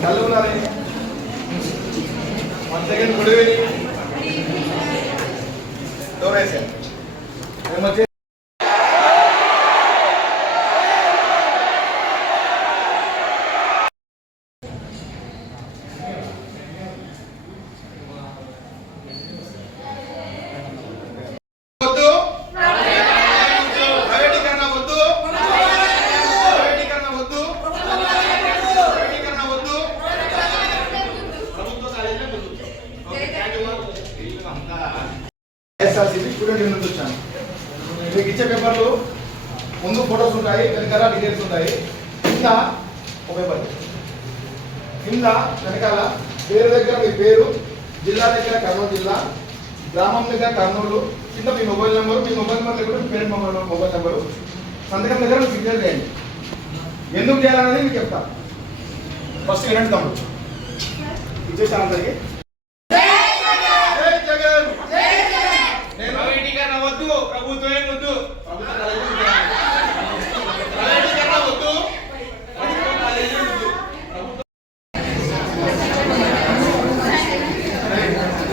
కళ్ళు ఉన్నారే one second good evening. Door వేసాను మేము వచ్చి వద్దు ప్రైవేటీకరణ వద్దు ప్రైవేటీకరణ వద్దు ప్రైవేటీకరణ వద్దు ప్రభుత్వ కాలేజీలో వద్దు okay thank you SRCP student unit వచ్చాను మీకు ఇచ్చే పేపర్లు ముందు ఫొటోస్ ఉంటాయి వెనకాల డీటెయిల్స్ ఉంటాయి కింద ఒక పేపర్ కింద వెనకాల పేరు దగ్గర మీ పేరు జిల్లా దగ్గర కర్నూలు జిల్లా దగ్గర కర్నూలు కింద మీ మొబైల్ నెంబర్ మీ మొబైల్ నెంబర్ దగ్గర మీ పేరెంట్ మొబైల్ మొబైల్ నెంబరు. సంతకం దగ్గర సిగ్నల్ చేయండి. ఎందుకు చేయాలనేది మీకు చెప్తా. ఫస్ట్ వినండి తమ్ముడు. ఇచ్చేసాను అందరికి జై జగన్ నేను ప్రైవేటీకరణ వద్దు ప్రభుత్వమే వద్దు ప్రభుత్వ కాలేజీలో చేరాను. ప్రైవేటీకరణ వద్దు ప్రభుత్వ కాలేజీలో వద్దు. ప్రభుత్వ-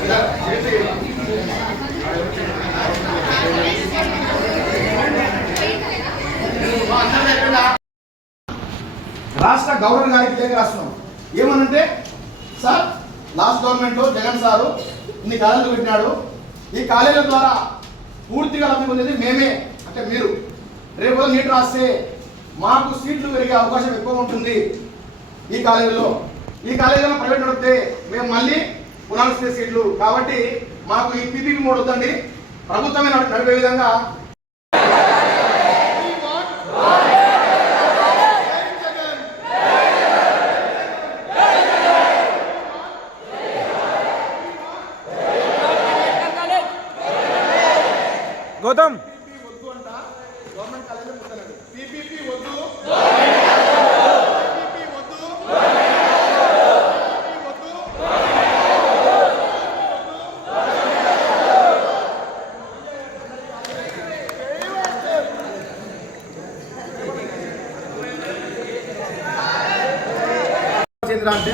ఇలా చేసి మా అందరినీ ఎక్కడ? రాష్ట్ర గవర్నర్ గారికి లేఖ రాస్తున్నాం. ఏమనంటే సార్ లాస్ట్ గవర్నమెంట్లో జగన్ సారు ఇన్ని కాలేజీలు పెట్టినాడు. ఈ కాలేజీల ద్వారా పూర్తిగా లబ్ధి పొందేది మేమే అంటే మీరు. రేపు నీట్ రాస్తే మాకు సీట్లు పెరిగే అవకాశం ఎక్కువ ఉంటుంది ఈ కాలేజీలో. ఈ కాలేజీలో ప్రైవేట్ నడిపితే మేము మళ్ళీ పునరుద్ధే సీట్లు. కాబట్టి మాకు ఈ పీపీపీ మోడ్ వద్దండి. ప్రభుత్వమే నడిపే విధంగా జై జగన్ గౌతమ్ పీపీపీ వద్దు అంట గవర్నమెంట్ కాలేజీలో ముట్టలేదు పీపీపీ వద్దు పీపీపీ వద్దు పీపీపీ వద్దు చంద్ర అంటే?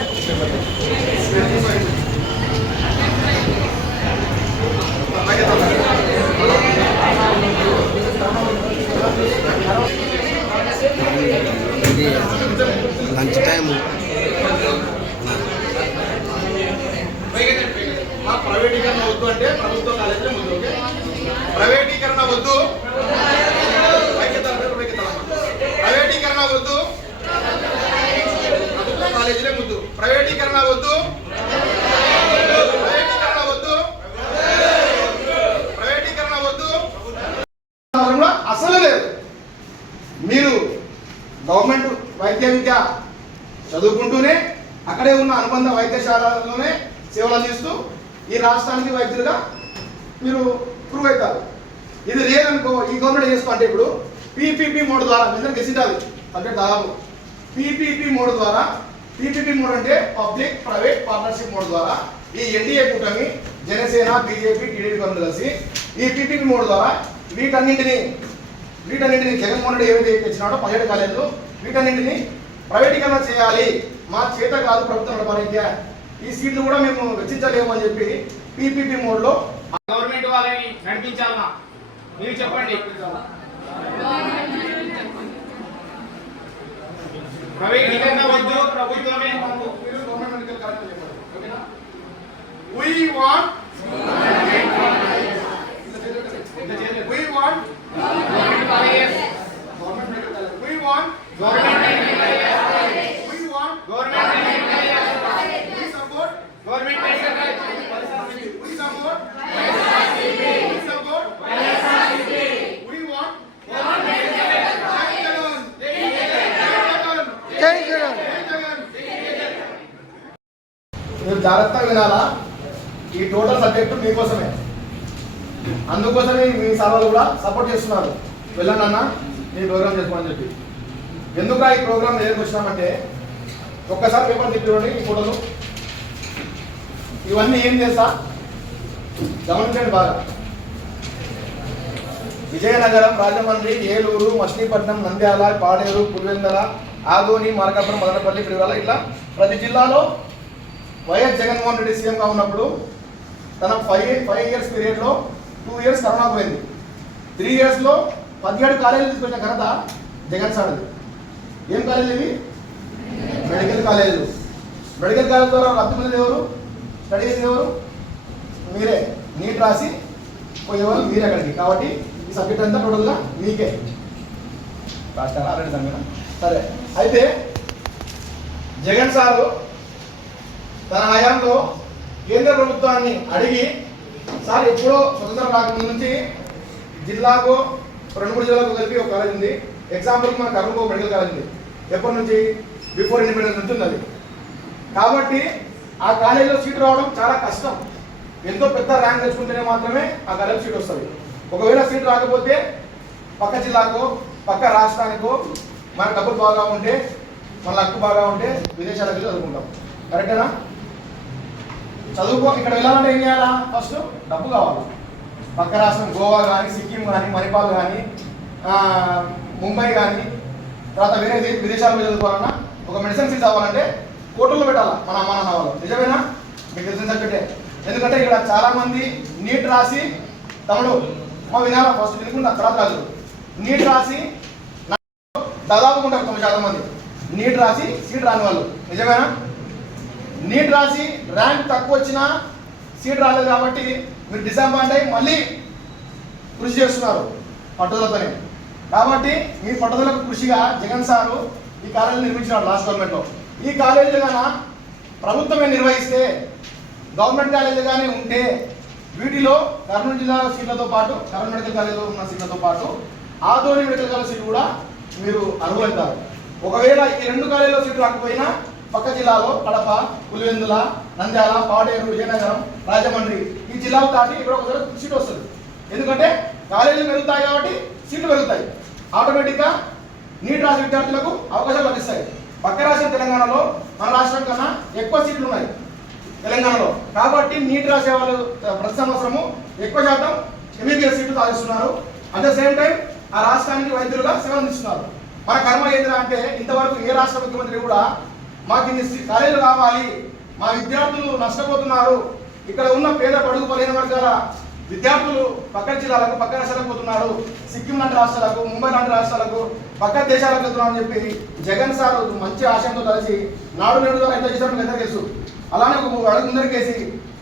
ఇది లంచ్ టైం మా ప్రైవేటీకరణ వద్దు అంటే ప్రభుత్వ కాలేజీలో ముందు ఓకే ప్రైవేటీకరణ వద్దు పైకెత్తాలి, పైకెత్తాలమ్మా. ప్రైవేటీకరణ వద్దు ప్రభుత్వ కాలేజీలే ముద్దు ప్రైవేటీకరణ వద్దు ప్రైవేటీకరణ వద్దు ప్రైవేటీకరణ వద్దు అవసరంలో అసలు లేదు మీరు గవర్నమెంట్ వైద్య విద్య చదువుకుంటూనే అక్కడే ఉన్న అనుబంధ వైద్యశాలలోనే సేవలు అందిస్తూ ఈ రాష్ట్రానికి వైద్యులుగా మీరు ప్రూవ్ అవుతారు. ఇది లేదనుకో ఈ గవర్నమెంట్ చేసుకుంటే ఇప్పుడు పీపీపీ మోడ్ ద్వారా మీద అందరికి గెసింటారు అంటే దాదాపు పీపీపీ మోడ్ ద్వారా పీపీపీ మోడ్ అంటే పబ్లిక్ ప్రైవేట్ పార్ట్నర్షిప్ మోడ్ ద్వారా ఈ ఎన్డీఏ కూటమి జనసేన బీజేపీ టీడీపీ గవర్నమెంట్ కలిసి ఈ పీపీపీ మోడ్ ద్వారా వీటన్నింటినీ వీటన్నింటిని జగన్మోహన్ రెడ్డి ఏవైతే తెచ్చినాడో పదిహేడు కాలేజీలు వీటన్నింటిని ప్రైవేటీకరణ చేయాలి. మా చేత కాదు ప్రభుత్వం నడపాలి ఈ సీట్లు కూడా మేము వెచ్చించలేము అని చెప్పి పీపీపీ మోడ్లో గవర్నమెంట్ వాళ్ళని నడిపించాలన్నా మీరు చెప్పండి ప్రైవేటీకరణ వద్దు ప్రభుత్వమే వద్దు. We want we want government we want government medical colleges we support government medical colleges we support we support we want జై జగన్ జై జగన్ జై జగన్ మీరు జాగ్రత్తగా వినాలా? ఈ టోటల్ సబ్జెక్టు మీకోసమే. అందుకోసమే మీ సార్లు కూడా సపోర్ట్ చేస్తున్నారు. వెళ్ళండి అన్న మీ ప్రోగ్రామ్ చేసుకోమని చెప్పి. ఎందుకు ఈ ప్రోగ్రామ్ ఏదైతే వచ్చినామంటే ఒక్కసారి పేపర్ తిప్పండి ఈ ఫోటోలు ఇవన్నీ ఏం చేస్తా? గమనించండి బాగా. విజయనగరం రాజమండ్రి ఏలూరు మచిలీపట్నం నంద్యాల పాడేరు పులివెందల ఆదోని మార్కాపురం మదనపల్లి ఇవాళ ఇట్లా ప్రతి జిల్లాలో వైఎస్ జగన్మోహన్ రెడ్డి సీఎంగా ఉన్నప్పుడు తన ఫైవ్ ఫైవ్ ఇయర్స్ పీరియడ్లో టూ ఇయర్స్ కరోనా పోయింది. త్రీ ఇయర్స్లో పదిహేడు కాలేజీలు తీసుకొచ్చిన ఘనత జగన్ సార్ది. ఏం కాలేజీలు ఇవి? మెడికల్ కాలేజీలు. మెడికల్ కాలేజ్ ద్వారా లబ్ధి పొందేది ఎవరు? స్టడీ ఎవరు? మీరే. నీట్ రాసి పోయేవాళ్ళు మీరే అక్కడికి. కాబట్టి ఈ సబ్జెక్ట్ అంతా టోటల్గా మీకే. రాష్ట్రాలు ఆల్రెడీ సరే. అయితే జగన్ సారు తన హయాంలో కేంద్ర ప్రభుత్వాన్ని అడిగి సార్ ఎప్పుడో స్వతంత్రం రాకముందు నుంచి జిల్లాకు రెండు మూడు జిల్లాలకు కలిపి ఒక కాలేజ్ ఉంది. ఎగ్జాంపుల్కి మన కర్నూలు మెడికల్ కాలేజ్ ఉంది. ఎప్పటి నుంచి? బిఫోర్ ఇండిపెండెన్స్ నుంచి ఉంది అది కాబట్టి ఆ కాలేజీలో సీట్ రావడం చాలా కష్టం. ఎంతో పెద్ద ర్యాంక్ తెచ్చుకుంటేనే మాత్రమే ఆ కాలేజ్ సీట్ వస్తుంది. ఒకవేళ సీట్ రాకపోతే పక్క జిల్లాకో పక్క రాష్ట్రానికో మన డబ్బులు బాగా ఉంటే మన లక్కు బాగా ఉంటే విదేశాలకు చదువుకుంటాం. కరెక్టేనా చదువుకో ఇక్కడ వెళ్ళాలంటే ఏం చేయాలా? ఫస్ట్ డబ్బు కావాలి. పక్క రాష్ట్రం గోవా కానీ సిక్కిం కానీ మణిపాల్ కానీ ముంబై కానీ తర్వాత వేరే విదేశాల్లో చదువుకోవాలన్నా ఒక మెడిసిన్ సీట్ అవ్వాలంటే కోర్టుల్లో పెట్టాలా? మన అమ్మ నాన్న వాళ్ళు. నిజమేనా? మీకు తెలిసిన సబ్జెక్టే. ఎందుకంటే ఇక్కడ చాలా మంది నీట్ రాసి తమ్ముడు మా వినాలా? ఫస్ట్ వినుకున్న తర్వాత రాజు. నీట్ రాసి దాదాపు ఉంటారు తొమ్మిది శాతం మంది. నీట్ రాసి సీట్ రాని వాళ్ళు. నిజమేనా? నీట్ రాసి ర్యాంక్ తక్కువ వచ్చినా సీట్ రాలేదు కాబట్టి మీరు డిసప్పాయింట్ అయ్యి మళ్ళీ కృషి చేస్తున్నారు పట్టుదలతోనే. కాబట్టి మీ పట్టుదలకు కృషిగా జగన్ సారు ఈ కాలేజీ నిర్మించినాడు లాస్ట్ గవర్నమెంట్లో ఈ కాలేజీలు కానీ ప్రభుత్వమే నిర్వహిస్తే గవర్నమెంట్ కాలేజీగానే ఉంటే వీటిలో కర్నూలు జిల్లా సీట్లతో పాటు కర్నూలు మెడికల్ కాలేజీలో ఉన్న సీట్లతో పాటు ఆదోని మెడికల్ కాలేజ్ సీట్ కూడా మీరు అనుభవిస్తారు ఒకవేళ ఈ రెండు కాలేజీలో సీట్లు రాకపోయినా పక్క జిల్లాలో కడప పులివెందుల నంద్యాల పాడేరు విజయనగరం రాజమండ్రి. ఈ జిల్లాలు దాటి ఇక్కడ ఒకసారి సీట్ వస్తుంది. ఎందుకంటే కాలేజీలు పెరుగుతాయి కాబట్టి సీట్లు పెరుగుతాయి. ఆటోమేటిక్గా నీట్ రాసిన విద్యార్థులకు అవకాశాలు లభిస్తాయి. పక్క రాసిన తెలంగాణలో మన రాష్ట్రం కన్నా ఎక్కువ సీట్లు ఉన్నాయి తెలంగాణలో. కాబట్టి నీట్ రాసే వాళ్ళు ప్రతి సంవత్సరము ఎక్కువ శాతం ఎంబీబీఎస్ సీట్లు సాధిస్తున్నారు. అట్ ద సేమ్ టైం ఆ రాష్ట్రానికి వైద్యులుగా సేవలు అందిస్తున్నారు. మన కర్మ ఏంద్రా అంటే ఇంతవరకు ఏ రాష్ట్ర ముఖ్యమంత్రి కూడా మాకు ఇన్ని ఖాళీలు కాలేజీలు మా విద్యార్థులు నష్టపోతున్నారు ఇక్కడ ఉన్న పేద పడుగు బలైన వర్గాల విద్యార్థులు పక్క జిల్లాలకు పక్క రాష్ట్రాలకు పోతున్నారు సిక్కిం లాంటి రాష్ట్రాలకు ముంబై లాంటి రాష్ట్రాలకు పక్క దేశాలకు వెళ్తున్నామని చెప్పి జగన్ సార్ మంచి ఆశయంతో కలిసి నాడు నేడు ద్వారా ఎంత చేశారో మీకు తెలుసు. అలానే ఒక అడుగు ముందరికేసి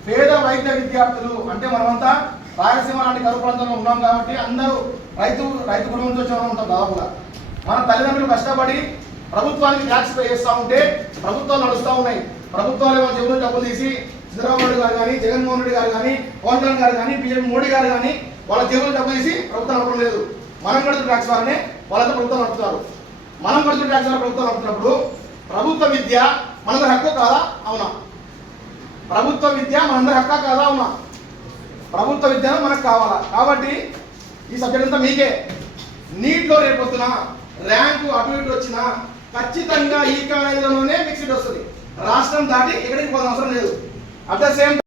పేద వైద్య విద్యార్థులు అంటే మనమంతా రాయలసీమ లాంటి కరువు ప్రాంతంలో ఉన్నాం కాబట్టి అందరూ రైతు రైతు కుటుంబంతో చూడడం ఉంటాం దాదాపుగా మన తల్లిదండ్రులు కష్టపడి ప్రభుత్వానికి ట్యాక్స్ పే చేస్తూ ఉంటే ప్రభుత్వాలు నడుస్తూ ఉన్నాయి. ప్రభుత్వాలు ఏమో జబ్బులు డబ్బులు తీసి చంద్రబాబు గారు కానీ జగన్మోహన్ రెడ్డి గారు కానీ పవన్ కళ్యాణ్ గారు కానీ బీజేపీ మోడీ గారు కానీ వాళ్ళ జేబులు డబ్బులు తీసి ప్రభుత్వం నడపడం లేదు. మనం కడుతున్న ట్యాక్స్ వారనే వాళ్ళతో ప్రభుత్వం నడుపుతారు. మనం కడుతున్న ట్యాక్స్ ద్వారా ప్రభుత్వం నడుపుతున్నప్పుడు ప్రభుత్వ విద్య మనందరి హక్కు కాదా? అవునా. ప్రభుత్వ విద్య మనందరి హక్కా కాదా? అవునా. ప్రభుత్వ విద్య మనకు కావాలా? కాబట్టి ఈ సబ్జెక్ట్ అంతా మీకే. నీట్లో రేపొద్దున ర్యాంకు అటు ఇటు వచ్చినా ఖచ్చితంగా ఈ కాలేజీలోనే మీకు వస్తుంది. రాష్ట్రం దాటి ఎక్కడికి పోయిన అవసరం లేదు. అట్ ద సేమ్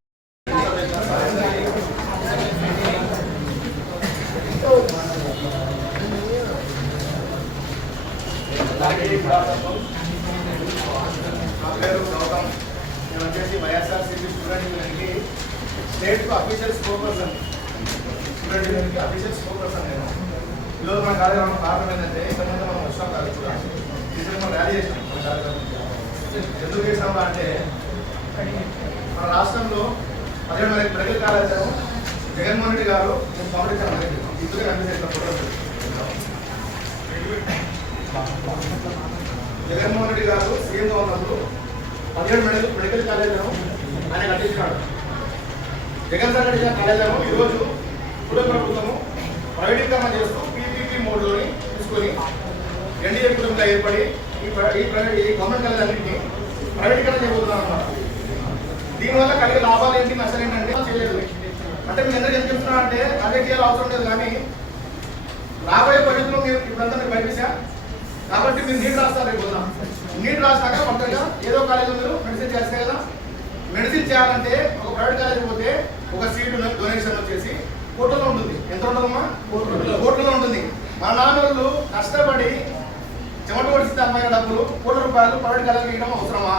పేరు గౌతమ్ నేను వచ్చేసి వైఎస్ఆర్సీపీ స్టూడెంట్ యూనియన్కి state official spokesperson student యూనియన్కి అఫీషియల్ స్పోక్ పర్సన్ నేను ఈరోజు మన కార్యక్రమం కారణం ఏంటంటే ఇంతకుముందు మనం వచ్చినాం కాదు కూడా ర్యాలీ చేసాం ఎందుకు చేసాము అంటే మన రాష్ట్రంలో పదిహేడు మంది ప్రజలు కాలేజ్ జగన్మోహన్ రెడ్డి గారు నేను పంపించాను ఇద్దరు అందజేసిన ఫోటోలు జగన్మోహన్ రెడ్డి గారు సీఎంగా ఉన్నప్పుడు పదిహేడు మెడికల్ మెడికల్ కాలేజీలను ఆయన కట్టించాడు. జగన్ సార్ కట్టించిన కాలేజీలను ఈరోజు కుల ప్రభుత్వము ప్రైవేటీకరణ చేస్తూ పీపీపీ మోడ్లోని తీసుకొని ఎన్డీఏ కుటుంబంగా ఏర్పడి ఈ ఈ ప్రైవేట్ ఈ గవర్నమెంట్ కాలేజీలన్నింటినీ ప్రైవేటీకరణ చేయబోతున్నారు అన్నమాట దీనివల్ల కలిగే లాభాలు ఏంటి నష్టాలు ఏంటంటే చేయలేదు. అంటే మీ ఎందుకు ఏం చెప్తున్నా అంటే ప్రైవేట్ చేయాలి అవసరం లేదు కానీ రాబోయే భవిష్యత్తులో మీరు ఇప్పుడంతా మీరు బయటసా కాబట్టి మీరు నీట్ రాస్తారు రేపు పొద్దున. నీట్ రాసినాక ఏదో కాలేజీలో మీరు మెడిసిన్ చేస్తే కదా మెడిసిన్ చేయాలంటే ఒక ప్రైవేట్ కాలేజీ పోతే ఒక సీటు డొనేషన్ వచ్చేసి కోట్లలో ఉంటుంది. ఎంత ఉంటుందమ్మా? కోట్లలో ఉంటుంది. మన నాన్నలు కష్టపడి చెమట పడిస్తే అమ్మాయి డబ్బులు? కోట్ల రూపాయలు ప్రైవేట్ కాలేజీకి ఇవ్వడం అవసరమా?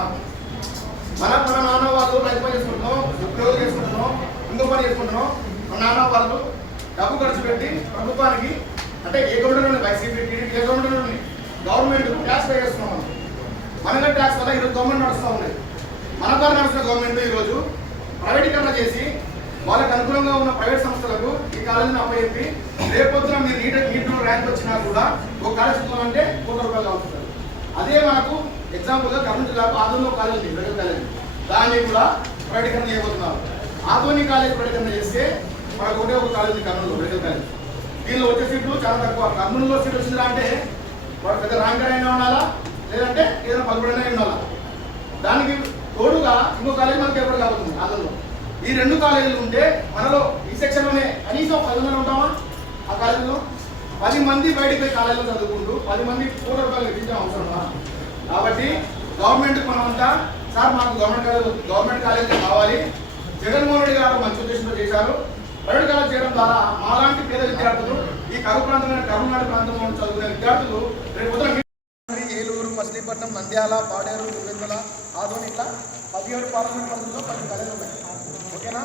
మన మన నాన్న వాళ్ళు రైతు పని చేసుకుంటున్నాం ఉద్యోగం చేసుకుంటున్నాం ఇంకో పని చేసుకుంటున్నాం. మన నాన్న వాళ్ళు డబ్బు ఖర్చు పెట్టి ప్రభుత్వానికి అంటే ఏ గవర్నమెంట్ వైసీపీ టీడీపీ ఏ గవర్నమెంట్ గవర్నమెంట్ ట్యాక్స్ పే చేస్తున్నాం మనం. మనగా ట్యాక్స్ వల్ల ఈరోజు గవర్నమెంట్ నడుస్తూ ఉంది. మన ద్వారా నడుస్తున్న గవర్నమెంట్ ఈరోజు ప్రైవేటీకరణ చేసి వాళ్ళకి అనుకూలంగా ఉన్న ప్రైవేట్ సంస్థలకు ఈ కాలేజీని అప్పచెప్పి రేపొద్దున మీరు నీట్ ర్యాంక్ వచ్చినా కూడా ఒక కాలేజ్ అంటే కోటి రూపాయలు అవుతుంది అదే మనకు ఎగ్జాంపుల్గా కర్నూలు జిల్లాకు ఆధునిక కాలేజ్ ఉంది మెడికల్ కాలేజ్ దాన్ని కూడా ప్రైవేటీకరణ చేయబోతున్నారు. ఆధునిక కాలేజ్ ప్రైవేటీకరణ చేస్తే మనకు ఒకటే ఒక కాలేజ్ ఉంది కర్నూలు మెడికల్ కాలేజ్ దీనిలో వచ్చే సీట్లు చాలా తక్కువ. కర్నూలులో సీట్ వచ్చిందా అంటే వాడు పెద్ద ర్యాంకర్ అయినా ఉండాలా? లేదంటే ఏదైనా పలుబడినా ఉండాలా? దానికి తోడుగా ఇంకో కాలేజ్ మనకి ఏర్పాటు కాబోతుంది ఆంధ్రలో ఈ రెండు కాలేజీలు ఉంటే మనలో ఈ సెక్షన్లోనే కనీసం పది మంది ఉంటామా? ఆ కాలేజీలో పది మంది బయటికి పోయి కాలేజీలో చదువుకుంటూ పది మంది కోటి రూపాయలు ఇప్పించడం అవసరమా కాబట్టి గవర్నమెంట్ మనమంతా సార్ మాకు గవర్నమెంట్ కాలేజ్ గవర్నమెంట్ కాలేజ్ కావాలి. జగన్మోహన్ రెడ్డి గారు మంచి ఉద్దేశంతో చేశారు. ప్రైవేట్ కాలేజ్ చేయడం ద్వారా మాలాంటి పేద విద్యార్థులు ఈ కరువు ప్రాంతమైన కరువునాడు ప్రాంతంలో చదువుకునే విద్యార్థులు రేపు ఉదయం ఏలూరు మచిలీపట్నం నంద్యాల పాడేరు తిరువెందుల ఆదోని ఇట్లా పదిహేడు పార్లమెంట్ పరిధిలో పది కళలు ఉన్నాయి. ఓకేనా?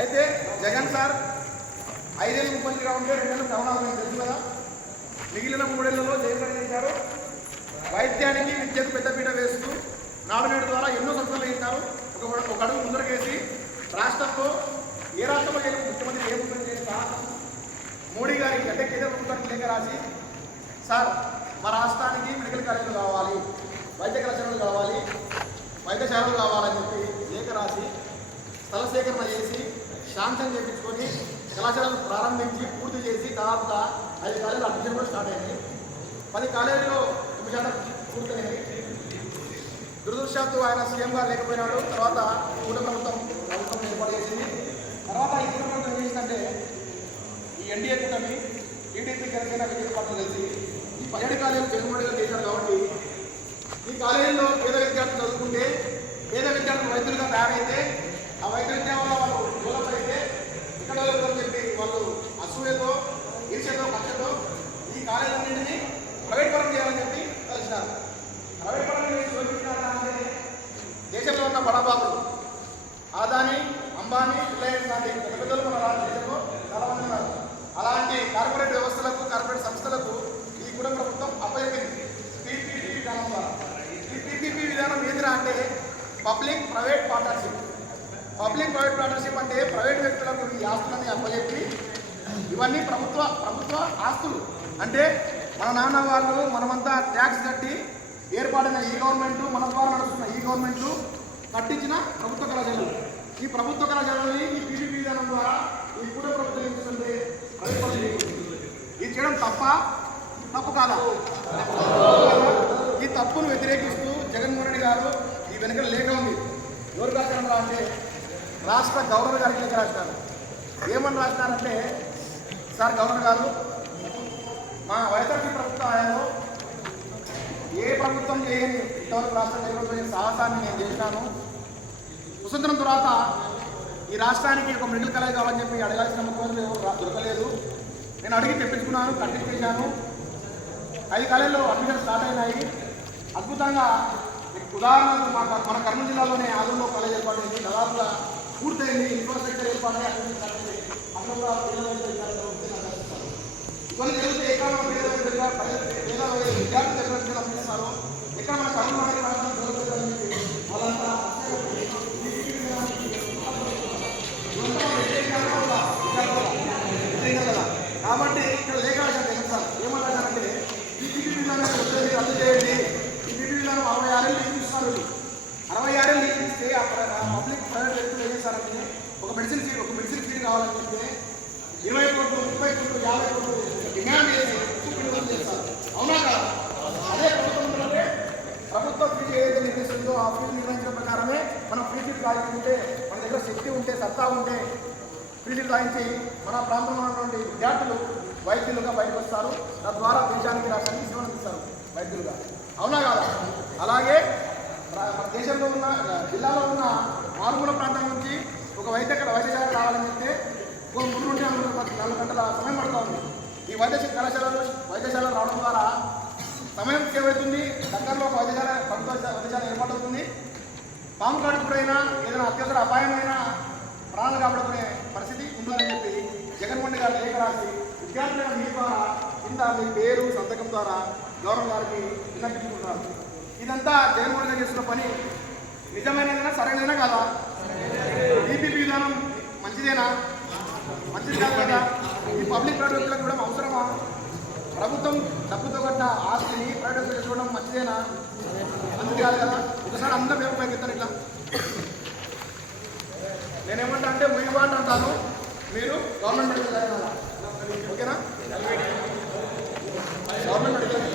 అయితే జగన్ సార్ ఐదేళ్ళు ముఖ్యమంత్రిగా ఉంటే రెండేళ్ళు కమలాలు తెలుసు కదా? మిగిలిన మూడేళ్ళలో జయప్రద చేశారు. వైద్యానికి విద్యకు పెద్దపీట వేస్తూ నాడు నేడు ద్వారా ఎన్నో సంస్థలు వేశారు ఒక ఒక అడుగు ముందరకేసి రాష్ట్రంలో ఏ రాష్ట్రంలో ఏ ముఖ్యమంత్రి ఏ ముఖ్యమంత్రి చేసిన సాహసం మోడీ గారికి అంటే కేంద్ర ప్రభుత్వానికి లేఖ రాసి సార్ మా రాష్ట్రానికి మెడికల్ కాలేజీలు కావాలి వైద్య కళాశాలలు కావాలి వైద్యశాలలు కావాలని చెప్పి లేఖ రాసి స్థల సేకరణ చేసి శాంతం చేయించుకొని కళాశాలను ప్రారంభించి పూర్తి చేసి దాదాపుగా ఐదు కాలేజీలు అడ్మిషన్ కూడా స్టార్ట్ అయింది. పది కాలేజీలో తొమ్మిది శాతం పూర్తయినాయి. దురదృష్టవశాత్తు ఆయన సీఎంగా లేకపోయినాడు. తర్వాత కూడ ప్రభుత్వం ప్రభుత్వం ఏర్పాటు చేసింది. తర్వాత ఈ కూట ప్రభుత్వం ఏం చేసిందంటే ఈ ఎన్డీఏ కూటమి టీడీపీ జనసేన బీజేపీ పార్టీ కలిసి ఈ పదిహేడు కాలేజీలు జగన్మోహన్ చేశారు కాబట్టి ఈ కాలేజీలో పేద విద్యార్థులు చదువుకుంటే పేద విద్యార్థులు వైద్యులుగా తయారైతే ఆ వైద్య విద్య వల్ల వాళ్ళు డెవలప్ అయితే ఇక్కడ వాళ్ళు అసూయతో ఈర్షతో కక్షతో ఈ కాలేజీలన్నింటినీ ప్రైవేట్ పరం చేయాలని చెప్పి కలిసినారు ప్రైవేట్ పరం చేసి అంటే దేశంలో ఉన్న బడబాబులు ఆదాని అంబానీ రిలయన్స్ లాంటి పెద్ద పెద్దలు మన రాష్ట్ర దేశంలో చాలా మంది ఉన్నారు. అలాంటి కార్పొరేట్ వ్యవస్థలకు కార్పొరేట్ సంస్థలకు ఈ కూడా ప్రభుత్వం అప్పచెప్పింది. పీపీపీ విధానం ద్వారా. ఈ విధానం ఏంటిరా అంటే public private partnership. Public private partnership అంటే ప్రైవేట్ వ్యక్తులకు ఈ ఆస్తులని అప్పచెప్పి ఇవన్నీ ప్రభుత్వ ప్రభుత్వ ఆస్తులు. అంటే మన నాన్న వాళ్ళు మనమంతా ట్యాక్స్ కట్టి ఏర్పాటైన ఈ గవర్నమెంట్ మన ద్వారా నడుస్తున్న ఈ గవర్నమెంట్ కట్టించిన ప్రభుత్వ కళాశాలలు. ఈ ప్రభుత్వ కళాశాలని ఈ పీడీపీ విధానం ద్వారా ఈ కూడా ప్రభుత్వం ఏం చేస్తుంది. ఇది చేయడం తప్ప? తప్పు కాదా? ఈ తప్పును వ్యతిరేకిస్తూ జగన్మోహన్ రెడ్డి గారు ఈ వెనుక లేఖ ఉంది. ఎవరు రాశారు అంటే రాష్ట్ర గవర్నర్ గారికి లేఖ రాసినారు. ఏమని రాసినారంటే సార్ గవర్నర్ గారు మా వైఎస్ఆర్సీ ప్రభుత్వం ఆయన ఏ ప్రభుత్వం చేయని ఇంతవరకు రాష్ట్రం డెవలప్ చేయని సాహసాన్ని నేను చేశాను. స్వతంత్రం తర్వాత ఈ రాష్ట్రానికి ఒక మెడికల్ కాలేజ్ కావాలని చెప్పి అడగాల్సిన ముఖ్యమంత్రులు ఎవరు దొరకలేదు. నేను అడిగి తెప్పించుకున్నాను కంటిన్యూ చేశాను. ఐదు కాలేజీలో అడ్మిషన్ స్టార్ట్ అయినాయి. అద్భుతంగా ఉదాహరణకు మా మన కర్నూలు జిల్లాలోనే ఆదంలో కాలేజ్ ఏర్పాటు దాదాపుగా పూర్తయింది ఇన్ఫ్రాస్ట్రక్చర్ ఏర్పాటు అక్కడ కూడా పేద విద్యార్థులు ఇవన్నీ జరిగితే ఎక్కడ మన పేద పేద దగ్గర ఎక్కడ మన కర్నూలు నగర ప్రాంతం దొరుకుతుందని చెప్పి వాళ్ళంతా ఇవంతా మన వ్యతిరేకంగా ఉందా? విద్యార్థుల వ్యతిరేకంగా కదా. కాబట్టి ఇక్కడ లేఖ రాశారు జగన్ సార్ ఏమని రాశారంటే ఈ పీపీ విధానం వద్దని రద్దు చేయండి ఈ పీపీ విధానం అరవై ఆరేళ్ళు ఇస్తున్నారు వీళ్ళు. అరవై ఆరేళ్ళు ఇస్తే ఆ ప్ర- ఆ పబ్లిక్ ప్రైవేట్ వ్యక్తులు ఏం చేశారంటే ఒక మెడిసిన్ సీట్ ఒక మెడిసిన్ సీట్ కావాలని చెప్తే ఇరవై కోట్లు ముప్పై కోట్లు యాభై కోట్లు డిమాండ్ చేసి ఎక్కువ విడుదల చేస్తారు అవునా కాదా అదే ప్రభుత్వం అంటే ప్రభుత్వం ఫీజు ఏదైతే నిర్ణయిస్తుందో ఆ ఫీజు నిర్ణయించిన ప్రకారమే మనం ఫీజు రాయించుకుంటే మన దగ్గర శక్తి ఉంటే సత్తా ఉంటే ఫీజు మన ప్రాంతంలో ఉన్నటువంటి విద్యార్థులు వైద్యులుగా బయటకు వస్తారు. తద్వారా దేశానికి రాష్ట్రానికి సేవలు అందిస్తారు వైద్యులుగా. అవునా కాదా? అలాగే మన దేశంలో ఉన్న జిల్లాలో ఉన్న మారుమూల ప్రాంతం నుంచి ఒక వైద్య వైద్యశాల రావాలని చెప్తే ఒక మూడు నుండి నాలుగు గంటల- నాలుగు గంటల సమయం పడుతూ ఉంది. ఈ వైద్య కళాశాలలో వైద్యశాల రావడం ద్వారా సమయం సేవవుతుంది దగ్గరలో వైద్యశాల సేవ ఏర్పాటు ఏర్పాటవుతుంది పాము కాడుకుడైనా ఏదైనా అత్యవసర అపాయమైనా ప్రాణాలు కాపాడుకునే పరిస్థితి ఉంటుందని చెప్పి జగన్మోహన్ గారు లేఖ రాసి విద్యార్థుల మీ ద్వారా కింద మీ పేరు సంతకం ద్వారా గౌరవం గారికి విన్నపించుకుంటున్నారు ఇదంతా జగన్మోహన్ గారు చేస్తున్న పని. నిజమైనదైనా సరైనదైనా కాదా? ఈపీపీ విధానం మంచిదేనా? మంచిది కాదు కదా? ఈ పబ్లిక్ ప్రైవేట్ కూడా అవసరమా? ప్రభుత్వం డబ్బుతో కట్టిన ఆస్తిని ప్రైవేట్ చేసుకోవడం మంచిదేనా? మంచిది కాదు కదా? ఒకసారి అందరూ పేరు పైకి ఇట్లా. నేనేమంటా అంటే మీ వాట్ అంటాను. మీరు గవర్నమెంట్ మెడికల్ ఓకేనా? Government medical